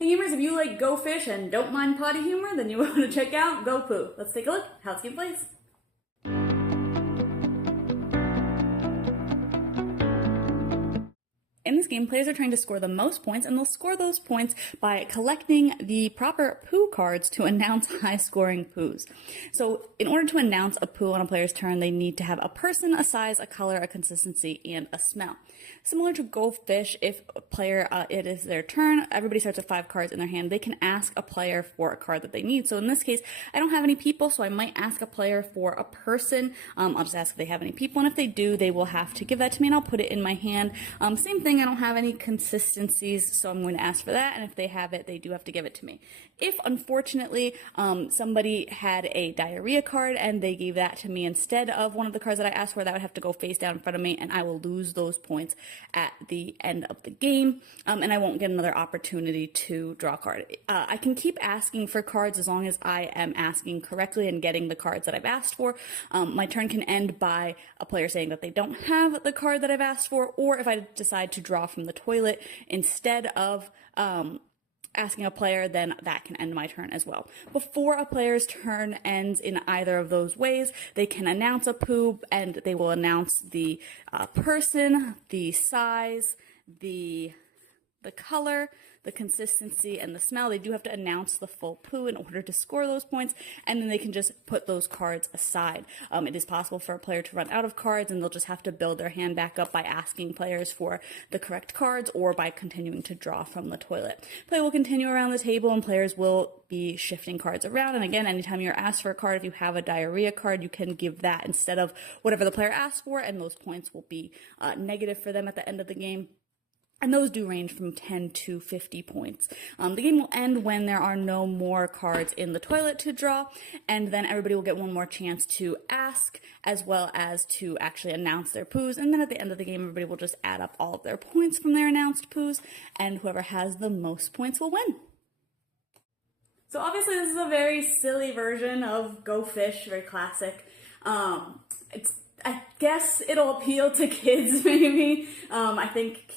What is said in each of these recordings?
Hey gamers, if you like Go Fish and don't mind potty humor, then you want to check out Go Poo. Let's take a look how this game plays. In this game, players are trying to score the most points, and they'll score those points by collecting the proper poo cards to announce high-scoring poos. So in order to announce a poo on a player's turn, they need to have a person, a size, a color, a consistency, and a smell. Similar to Go Fish, if a player, it is their turn, everybody starts with 5 cards in their hand, they can ask a player for a card that they need. So in this case, I don't have any people, so I might ask a player for a person. I'll just ask if they have any people, and if they do, they will have to give that to me, and I'll put it in my hand. Same thing, I don't have any consistencies, so I'm going to ask for that, and if they have it, they do have to give it to me. If, unfortunately, somebody had a diarrhea card and they gave that to me instead of one of the cards that I asked for, that would have to go face down in front of me, and I will lose those points at the end of the game, and I won't get another opportunity to draw a card. I can keep asking for cards as long as I am asking correctly and getting the cards that I've asked for. My turn can end by a player saying that they don't have the card that I've asked for, or if I decide to draw from the toilet instead of asking a player, then that can end my turn as well. Before a player's turn ends in either of those ways, they can announce a poo, and they will announce the person, the size, the color, the consistency, and the smell. They do have to announce the full poo in order to score those points, and then they can just put those cards aside. It is possible for a player to run out of cards, and they'll just have to build their hand back up by asking players for the correct cards or by continuing to draw from the toilet. Play will continue around the table, and players will be shifting cards around. And again, anytime you're asked for a card, if you have a diarrhea card, you can give that instead of whatever the player asked for, and those points will be negative for them at the end of the game. And those do range from 10 to 50 points. The game will end when there are no more cards in the toilet to draw, and then everybody will get one more chance to ask, as well as to actually announce their poos. And then at the end of the game, everybody will just add up all of their points from their announced poos, and whoever has the most points will win. So obviously this is a very silly version of Go Fish, very classic. I guess it'll appeal to kids, maybe. I think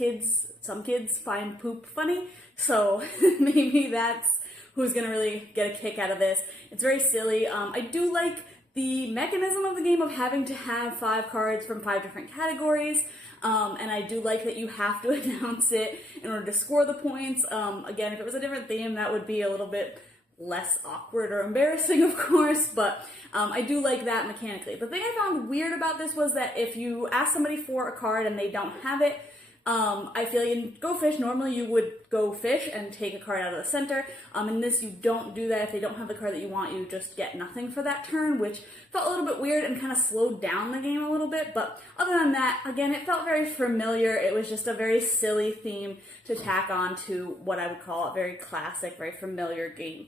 some kids find poop funny, so maybe that's who's gonna really get a kick out of this. It's very silly. I do like the mechanism of the game of having to have 5 cards from 5 different categories, and I do like that you have to announce it in order to score the points. Again, if it was a different theme, that would be a little bit less awkward or embarrassing, of course, but I do like that mechanically. The thing I found weird about this was that if you ask somebody for a card and they don't have it, I feel like in Go Fish, normally you would go fish and take a card out of the center. In this, you don't do that. If they don't have the card that you want, you just get nothing for that turn, which felt a little bit weird and kind of slowed down the game a little bit. But other than that, again, it felt very familiar. It was just a very silly theme to tack on to what I would call a very classic, very familiar game.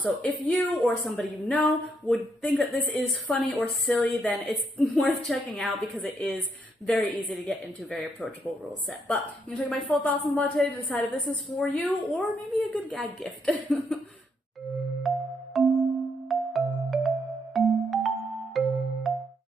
So if you or somebody you know would think that this is funny or silly, then it's worth checking out because it is very easy to get into, very approachable rule set. But I'm going to take my full thoughts on about today to decide if this is for you or maybe a good gag gift.